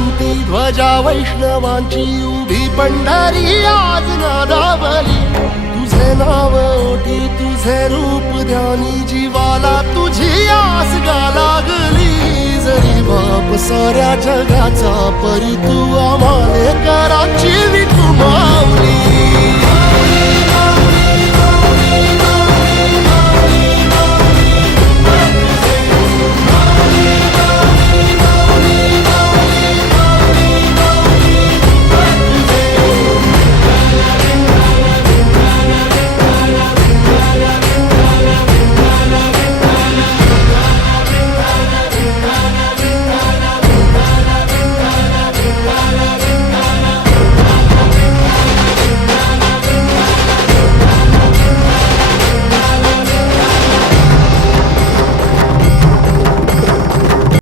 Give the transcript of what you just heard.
क्रांती ध्वजा वैष्णवांची उभी पंढरी आज नादावली तुझे नाव ओटी तुझे रूप ध्यानी जीवाला तुझी आस गा लागली जरी बाप साऱ्या जगाचा परी तू आम्हाले कराची विठुमा